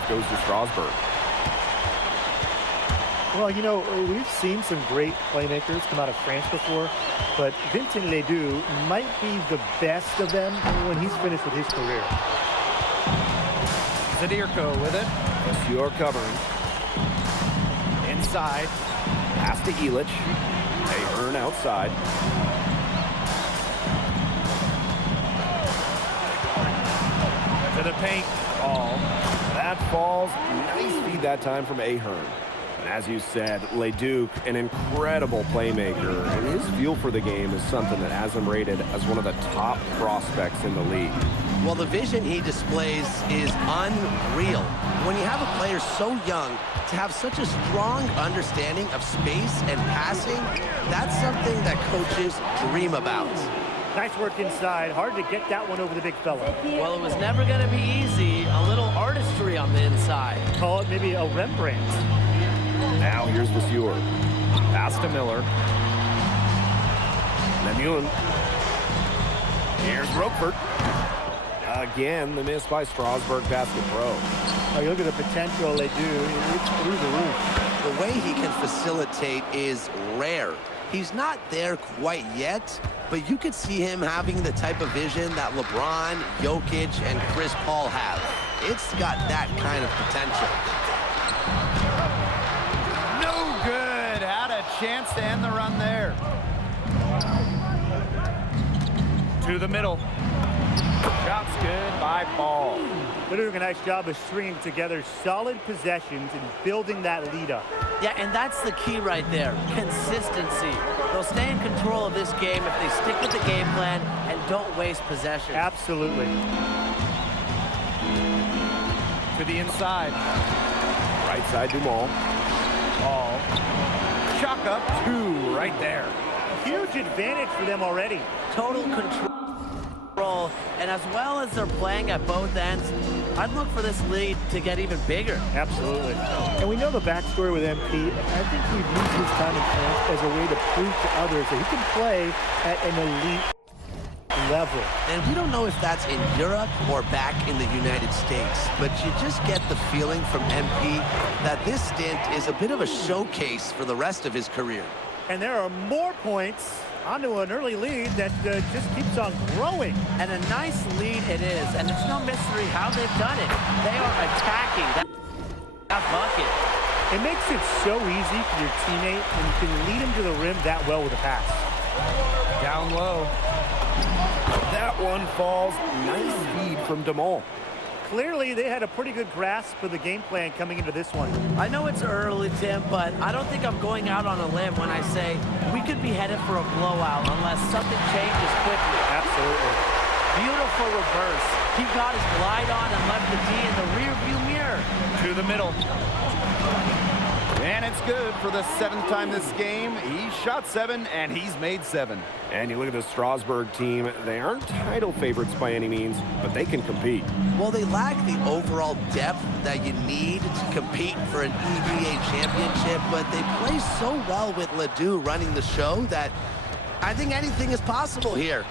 Handoff goes to Strasburg. Well, you know, we've seen some great playmakers come out of France before, but Vincent Ledoux might be the best of them when he's finished with his career. Zadirko with it. You're covering. Inside. Pass to Illich. Ahern outside. To the paint. Ball. That falls. Nice feed that time from Ahern. And as you said, Leduc, an incredible playmaker, and his feel for the game is something that has him rated as one of the top prospects in the league. Well, the vision he displays is unreal. When you have a player so young, to have such a strong understanding of space and passing, that's something that coaches dream about. Nice work inside. Hard to get that one over the big fella. Well, it was never going to be easy. A little artistry on the inside. Call it maybe a Rembrandt. Now here's Vasseur. Pass to Miller. Lemuel. Here's Roquefort. Again, the miss by Strasburg Basket Pro. Oh, you look at the potential they do. It's through the roof. The way he can facilitate is rare. He's not there quite yet, but you could see him having the type of vision that LeBron, Jokic, and Chris Paul have. It's got that kind of potential. No good. Had a chance to end the run there. To the middle. Shot's good by Ball. They're doing a nice job of stringing together solid possessions and building that lead up. Yeah, and that's the key right there. Consistency. They'll stay in control of this game if they stick with the game plan and don't waste possession. Absolutely. To the inside. Right side, Dumont. Ball. Chalk up two right there. Huge advantage for them already. Total control. And as well as they're playing at both ends, I'd look for this lead to get even bigger. Absolutely. And we know the backstory with MP. I think he's used his time in France as a way to prove to others that he can play at an elite level. And we don't know if that's in Europe or back in the United States, but you just get the feeling from MP that this stint is a bit of a showcase for the rest of his career. And there are more points onto an early lead that just keeps on growing. And a nice lead it is, and it's no mystery how they've done it. They are attacking that bucket. It makes it so easy for your teammate when you can lead him to the rim that well with a pass. Down low. That one falls. Nice feed from Dumont. Clearly, they had a pretty good grasp of the game plan coming into this one. I know it's early, Tim, but I don't think I'm going out on a limb when I say we could be headed for a blowout unless something changes quickly. Absolutely. Beautiful reverse. He got his glide on and left the D in the rearview mirror. To the middle. And it's good for the 7th time this game. He shot 7, and he's made 7. And you look at the Strasburg team, they aren't title favorites by any means, but they can compete. Well, they lack the overall depth that you need to compete for an EBA championship, but they play so well with Ledoux running the show that I think anything is possible here.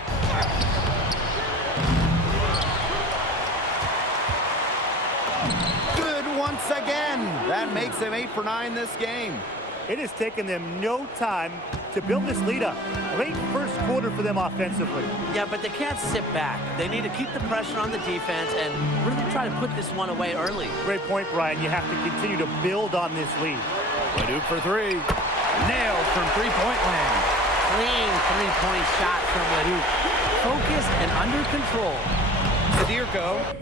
Once again, that makes him 8 for 9 this game. It has taken them no time to build this lead up. Great first quarter for them offensively. Yeah, but they can't sit back. They need to keep the pressure on the defense and really try to put this one away early. Great point, Brian. You have to continue to build on this lead. Leduc for three. Nailed from three-point land. Clean three-point shot from Ledoux. Focused and under control. Zadirko.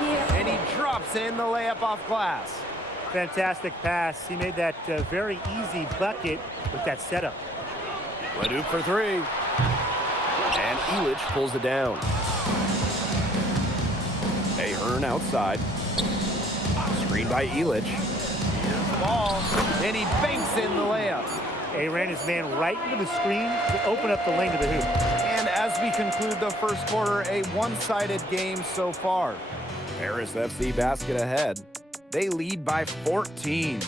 And he drops in the layup off glass. Fantastic pass. He made that very easy bucket with that setup. Leduc for three. And Illich pulls it down. Ahern outside. Screen by Illich. Here's Ball. And he banks in the layup. He ran his man right into the screen to open up the lane to the hoop. And as we conclude the first quarter, a one-sided game so far. Paris FC basket ahead. They lead by 14.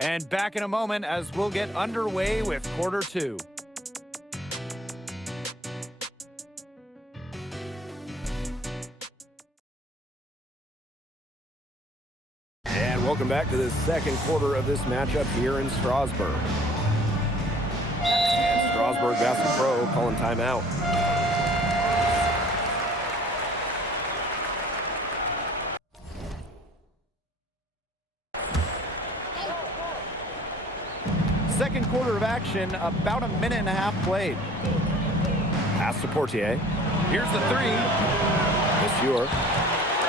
And back in a moment as we'll get underway with quarter 2. Welcome back to the second quarter of this matchup here in Strasbourg. And Strasbourg Basket Pro calling timeout. Second quarter of action, about a minute and a half played. Pass to Portier. Here's the three. Monsieur.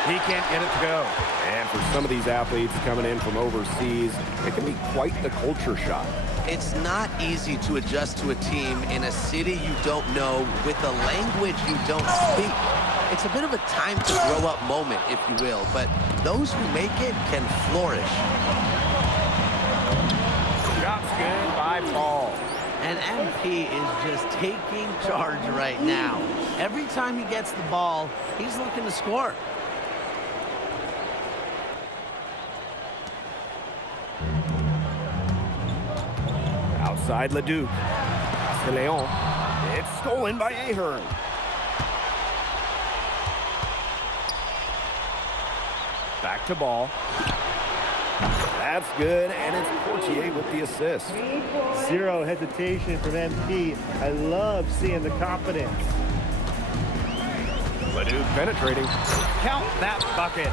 He can't get it to go. And for some of these athletes coming in from overseas, it can be quite the culture shock. It's not easy to adjust to a team in a city you don't know with a language you don't speak. It's a bit of a time to grow up moment, if you will, but those who make it can flourish. Shot's good by Paul. And MP is just taking charge right now. Every time he gets the ball, he's looking to score. Outside Leduc. Pass to Leon. It's stolen by Ahern. Back to Ball. That's good, and it's Portier with the assist. Zero hesitation from MP. I love seeing the confidence. Leduc penetrating. Count that bucket.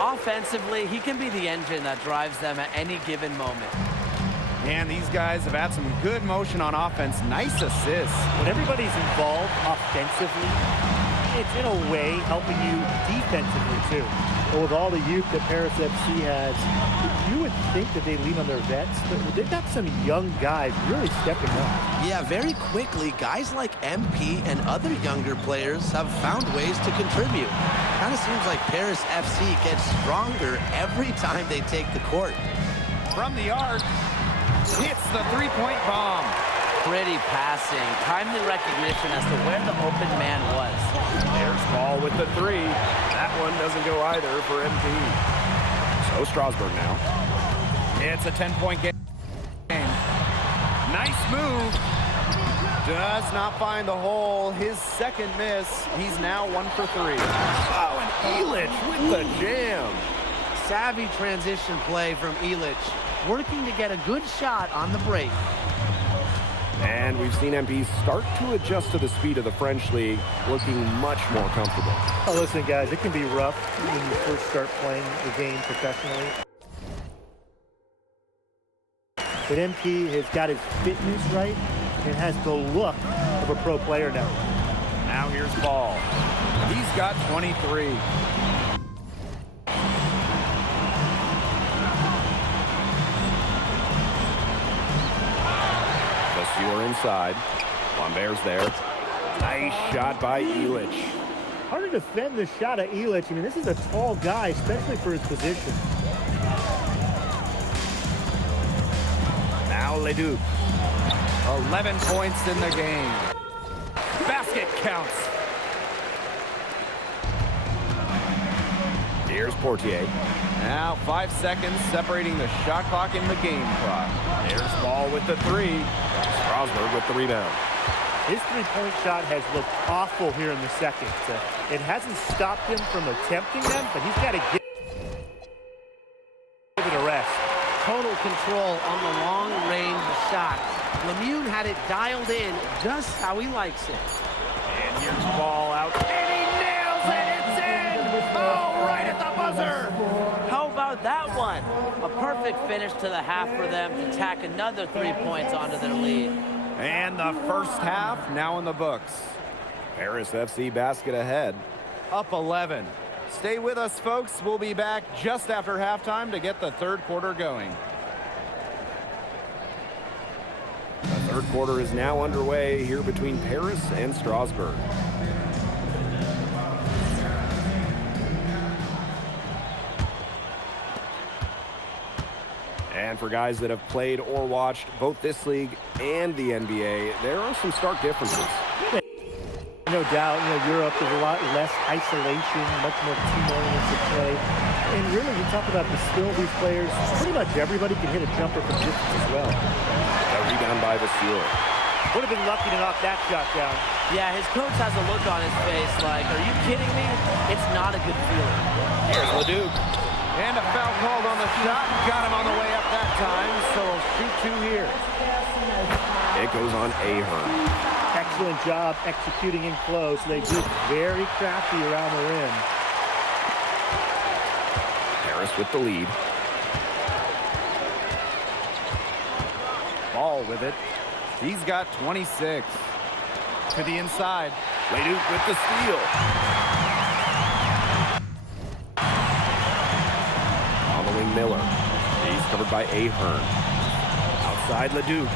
Offensively, he can be the engine that drives them at any given moment. And these guys have had some good motion on offense. Nice assists. When everybody's involved offensively, it's in a way helping you defensively too. But with all the youth that Paris FC has, you would think that they lean on their vets, but they've got some young guys really stepping up. Yeah, very quickly, guys like MP and other younger players have found ways to contribute. Kind of seems like Paris FC gets stronger every time they take the court. From the arc, hits the three-point bomb. Pretty passing, timely recognition as to where the open man was. There's Ball with the three. That one doesn't go either for MP. So Strasbourg now. It's a 10-point game. Nice move. Does not find the hole. His second miss. He's now 1 for 3. Oh, and Elich with the jam. Savvy transition play from Elich, working to get a good shot on the break. And we've seen MP start to adjust to the speed of the French league, looking much more comfortable. Oh, listen, guys, it can be rough when you first start playing the game professionally. But MP has got his fitness right and has the look of a pro player now. Now here's Ball. He's got 23. You're inside. Lambert's there. Nice shot by Elich. Hard to defend the shot of Elich. I mean, this is a tall guy, especially for his position. Now Leduc. 11 points in the game. Basket counts. Here's Portier. Now 5 seconds separating the shot clock and the game clock. There's Ball with the three. Strasbourg with the rebound. His three-point shot has looked awful here in the second. It hasn't stopped him from attempting them, but he's got to give it a rest. Total control on the long-range shot. Lemieux had it dialed in just how he likes it. And here's Ball out. And he nails it. It's in. Oh, right at the buzzer. How about that one? A perfect finish to the half for them to tack another 3 points onto their lead. And the first half now in the books. Paris FC basket ahead. Up 11. Stay with us, folks. We'll be back just after halftime to get the third quarter going. The third quarter is now underway here between Paris and Strasbourg. And for guys that have played or watched both this league and the NBA, there are some stark differences. No doubt, Europe, there's a lot less isolation, much more team-oriented play. And really, you talk about the skill of these players, pretty much everybody can hit a jumper from distance as well. A rebound by Vasseur. Would have been lucky to knock that shot down. Yeah, his coach has a look on his face like, are you kidding me? It's not a good feeling. Here's Leduc. And a foul called on the shot. Got him on the way up that time, so he'll shoot two here. It goes on Ahern. Excellent job executing in close. They do very crafty around the rim. Harris with the lead. Ball with it. He's got 26. To the inside. Leduc with the steal. Following Miller. He's covered by Ahern. Outside Leduc.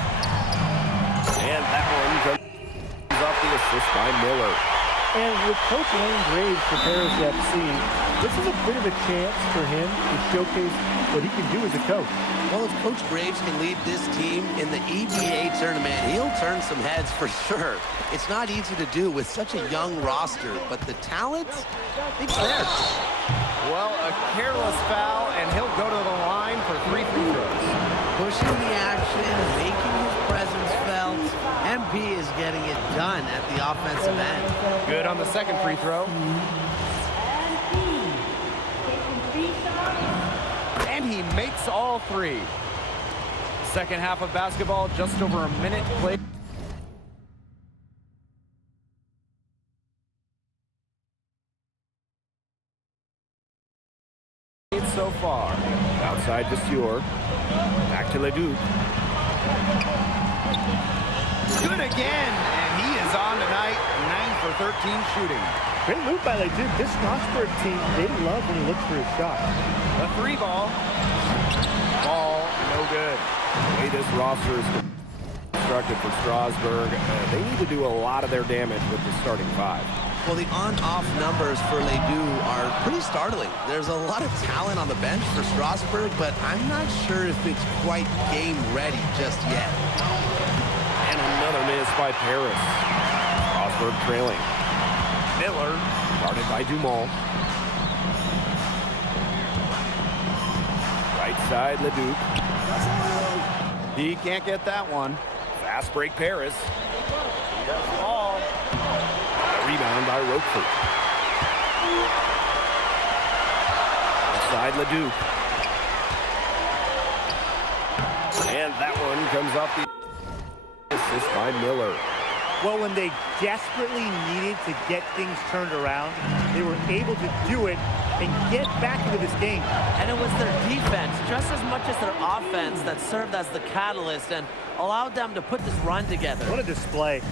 And that one comes off the assist by Miller. And with Coach Lane Graves for Paris FC, this is a bit of a chance for him to showcase what he can do as a coach. Well, if Coach Graves can lead this team in the EBA tournament, he'll turn some heads for sure. It's not easy to do with such a young roster, but the talent, it's there. Well, a careless foul, and he'll go to the line for 3 free throws. Pushing the action, making his presence felt. MP is getting it done at the offensive end. Good on the second free throw. And he makes all 3. Second half of basketball, just over a minute played. So far. Outside Vasseur. Back to Leduc. Good again, and he is on tonight, 9 for 13 shooting. Great move by Leduc. This Strasburg team, they love when he looks for his shot. A 3 ball. Ball, no good. The way this roster is constructed for Strasburg, they need to do a lot of their damage with the starting 5. Well, the on-off numbers for Ledoux are pretty startling. There's a lot of talent on the bench for Strasburg, but I'm not sure if it's quite game ready just yet. And another miss by Paris. Strasburg trailing. Miller, guarded by Dumont. Right side, Leduc. He can't get that one. Fast break, Paris. Ball. Rebound by Roquefort. Outside Leduc. And that one comes off the assist by Miller. Well, when they desperately needed to get things turned around, they were able to do it and get back into this game. And it was their defense, just as much as their offense, that served as the catalyst and allowed them to put this run together. What a display.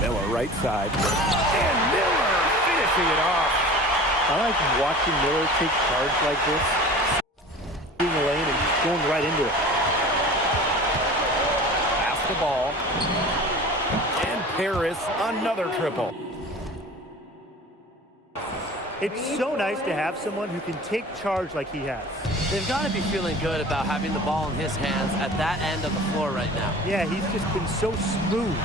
Miller right side. And Miller finishing it off. I like watching Miller take charge like this, seeing the lane and just going right into it. Pass the ball. And Paris, another triple. It's so nice to have someone who can take charge like he has. They've got to be feeling good about having the ball in his hands at that end of the floor right now. Yeah, he's just been so smooth.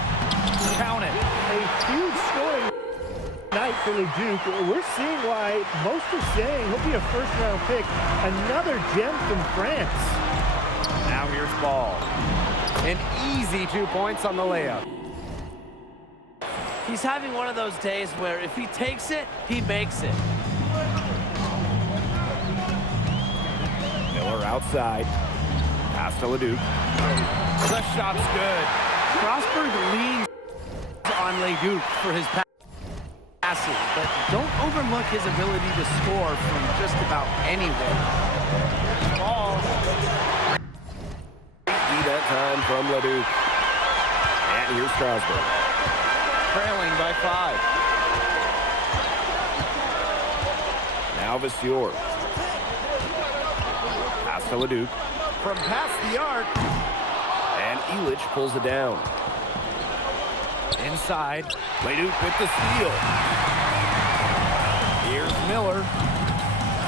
Count it. A huge scoring night for Leduc. We're seeing why most are saying he'll be a first-round pick. Another gem from France. Now here's Ball. An easy 2 points on the layup. He's having one of those days where if he takes it, he makes it. Miller outside. Pass to Leduc. The shot's good. Strasburg leans on Leduc for his passing, but don't overlook his ability to score from just about anywhere. Ball. See that time from Leduc. And here's Strasburg. Trailing by 5. Now Vasseur. Pass to Leduc. From past the arc. And Elich pulls it down. Inside. Leduc with the steal. Here's Miller.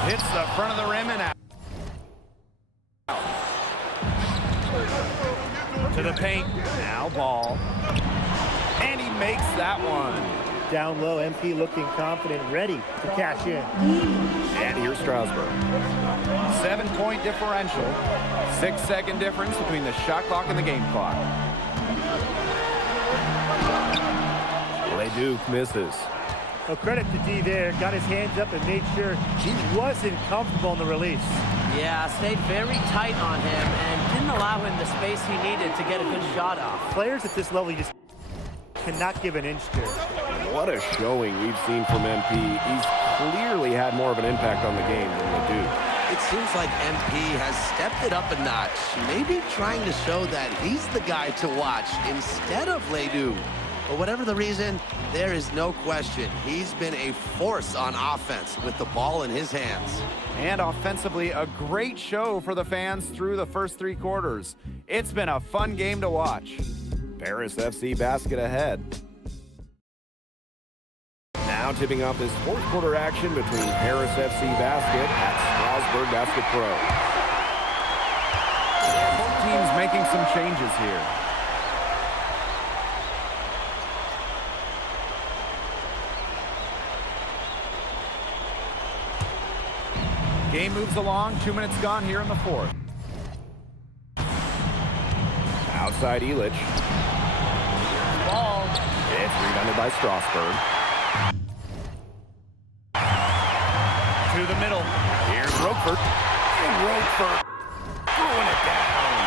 Hits the front of the rim and out. To the paint. Now Ball. And he makes that one. Down low, MP looking confident, ready to cash in. And here's Strasburg. 7-point differential. 6-second difference between the shot clock and the game clock. Leduc misses. Well, credit to D there. Got his hands up and made sure he wasn't comfortable in the release. Yeah, stayed very tight on him and didn't allow him the space he needed to get a good shot off. Players at this level, you just cannot give an inch to. What a showing we've seen from MP. He's clearly had more of an impact on the game than Leduc. It seems like MP has stepped it up a notch, maybe trying to show that he's the guy to watch instead of Leduc. But whatever the reason, there is no question he's been a force on offense with the ball in his hands. And offensively, a great show for the fans through the first 3 quarters. It's been a fun game to watch. Paris FC basket ahead. Now tipping off this fourth quarter action between Paris FC basket at Strasbourg Basket Pro. Both teams making some changes here. Game moves along, 2 minutes gone here in the fourth. Outside Illich. Ball. It's rebounded by Strasbourg. To the middle. Here's Roquefort. And Roquefort throwing it down.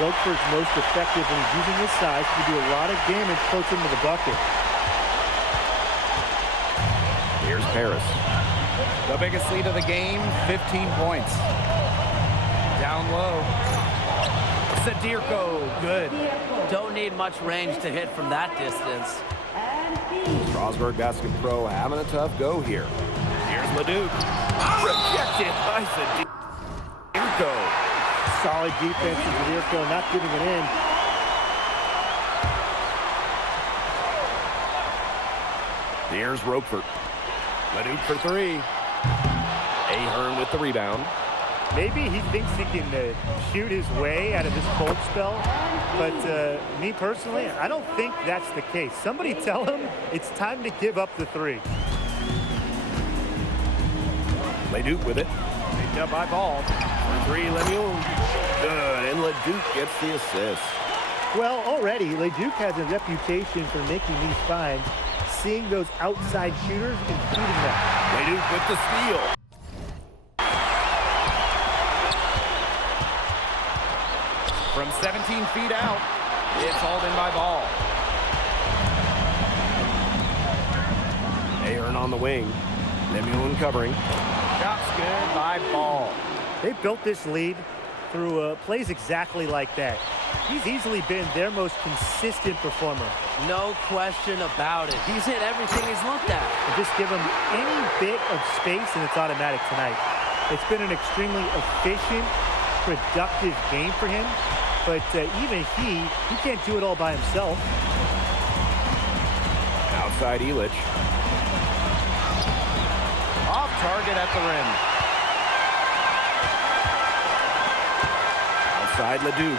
Roquefort's most effective when he's using his size to do a lot of damage close into the bucket. Here's Paris. The biggest lead of the game, 15 points. Down low. Sadirko, good. Don't need much range to hit from that distance. Strasbourg Basket Pro having a tough go here. Here's Leduc. Rejected by Sadirko. Solid defense from Sadirko, not giving it in. Here's Roquefort. Leduc for 3. Ahern with the rebound. Maybe he thinks he can shoot his way out of this cold spell, but me personally, I don't think that's the case. Somebody tell him it's time to give up the 3. Leduc with it. Picked up by Ball. For 3, Lemuel. Good, and Leduc gets the assist. Well, already, Leduc has a reputation for making these finds, seeing those outside shooters and shooting them. Leduc with the steal. From 17 feet out, it's hauled in by Ball. Ahern on the wing. Lemuel covering. Shot's good by Ball. They built this lead through plays exactly like that. He's easily been their most consistent performer. No question about it. He's hit everything he's looked at. And just give him any bit of space and it's automatic tonight. It's been an extremely efficient, productive game for him, but even he can't do it all by himself. Outside Illich. Off target at the rim. Outside Leduc.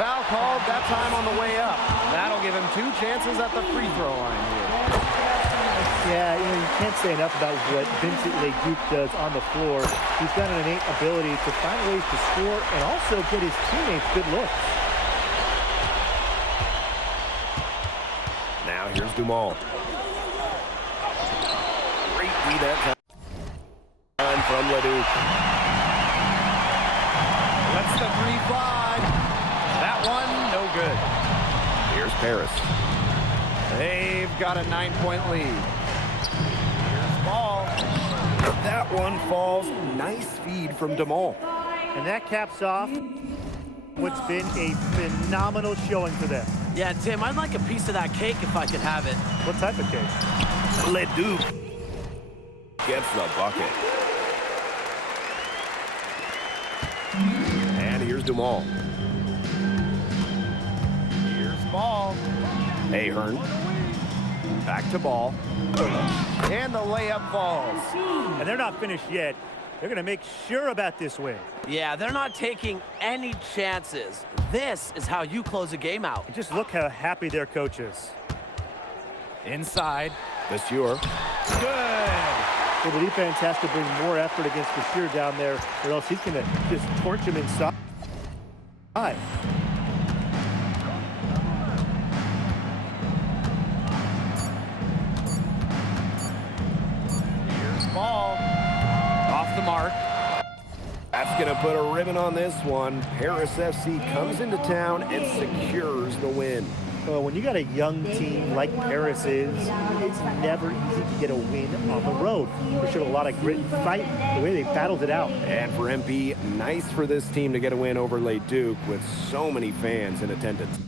Foul called, that time on the way up. That'll give him 2 chances at the free throw line here. Yeah, you can't say enough about what Vincent Leduc does on the floor. He's got an innate ability to find ways to score and also get his teammates good looks. Now here's Dumal. Great lead that time from Leduc. Lets the 3 fly. That one, no good. Here's Paris. They've got a 9-point lead. Here's Ball. That one falls. Nice feed from Dumal. And that caps off what's been a phenomenal showing for them. Yeah, Tim, I'd like a piece of that cake if I could have it. What type of cake? Leduc gets the bucket. And here's Dumal. Here's Ball. Ahern. Back to Ball. And the layup falls. And they're not finished yet. They're going to make sure about this win. Yeah, they're not taking any chances. This is how you close a game out. And just look how happy their coach is. Inside. Monsieur. Good. Well, the defense has to bring more effort against Bashir down there, or else he's going to just torch him inside. the mark. That's going to put a ribbon on this one. Paris FC comes into town and secures the win. Well, when you got a young team like Paris is, it's never easy to get a win on the road. They showed a lot of grit and fight, the way they battled it out. And for MP, nice for this team to get a win over Leduc with so many fans in attendance.